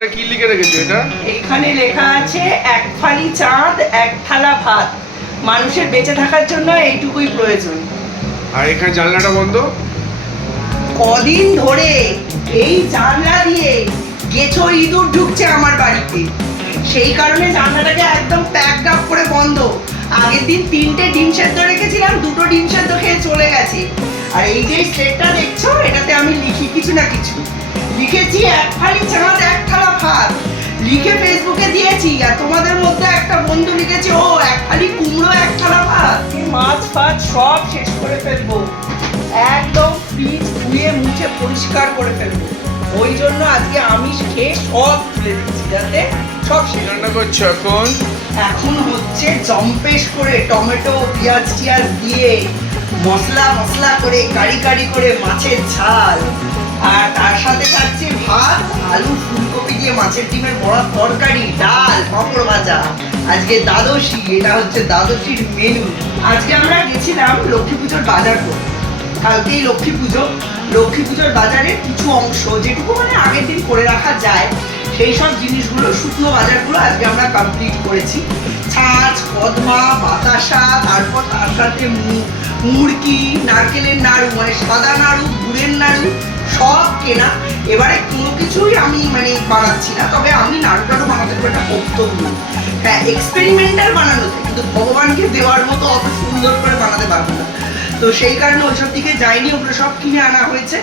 কি লিখে রেখেছো এটা? এখানে লেখা আছে এক ফালি চাঁদ এক থালা ভাত। মানুষের বেঁচে থাকার জন্য এইটুকুই প্রয়োজন। আর এখানে জানলাটা বন্ধ? কদিন ধরে এই জানলা দিয়ে গেছো ইঁদুর ঢুকছে আমার বাড়িতে। সেই কারণে জানলাটাকে একদম প্যাক আপ করে বন্ধ। আগের দিন তিনটে ডিম সেদ্ধ রেখেছিলাম দুটো ডিম সেদ্ধ খেয়ে চলে গেছে। আর এই যে স্লেটটা দেখছ এটাতে আমি লিখি কিছু না কিছু। লিখেছি এক ফালি চাঁদ এক লিখে ফেসবুকে দিয়েছি আর তোমাদের মধ্যে একটা বন্ধু লিখেছে ও এক খালি কুমড়ো এক থালা ভাত মাছ ফাছ সব শেষ করে ফেলব। একদম ফ্রিজ ধুয়ে মুছে পরিষ্কার করে ফেলব। ওই জন্য আজকে আমিষ খেয়ে সব তুলে দিচ্ছি যাতে সব রান্না করছ এখন? এখন হচ্ছে জম্পেশ করে টমেটো পেঁয়াজ টিয়াজ দিয়ে মশলা মশলা করে কারি কারি করে মাছের ঝাল। মাছের ডিমের বড়া তরকারি, ডাল, পাঁপড় ভাজা। আজকে দ্বাদশী, এটা হচ্ছে দ্বাদশীর মেনু আজকে আমরা গেছিলাম লক্ষ্মী পুজোর বাজার করতে। কালকেই লক্ষ্মী পুজো। লক্ষ্মী পুজোর বাজারে কিছু অংশ, যেটুকু মানে আগের দিন করে রাখা যায়, সেই সব জিনিসগুলো, শুকনো বাজারগুলো আজকে আমরা কমপ্লিট করেছি। ছাঁচ, কদমা, বাতাসা, তারপর তার সাথে মু- মুরকি নারকেলের নাড়ু মানে সাদা নাড়ু, গুড়ের নাড়ু, সব কেনা। এবারে কোনো মানে বানাচ্ছি না। তবে আমি নাড়ু টাড়ু বানাতে খুব একটা কর্তব্য হ্যাঁ এক্সপেরিমেন্টাল বানানো কিন্তু ভগবানকে দেওয়ার মতো অত সুন্দর করে বানাতে পারব না। তো সেই কারণে ওইসব দিকে যাইনি, ওগুলো সব কিনে আনা হয়েছে।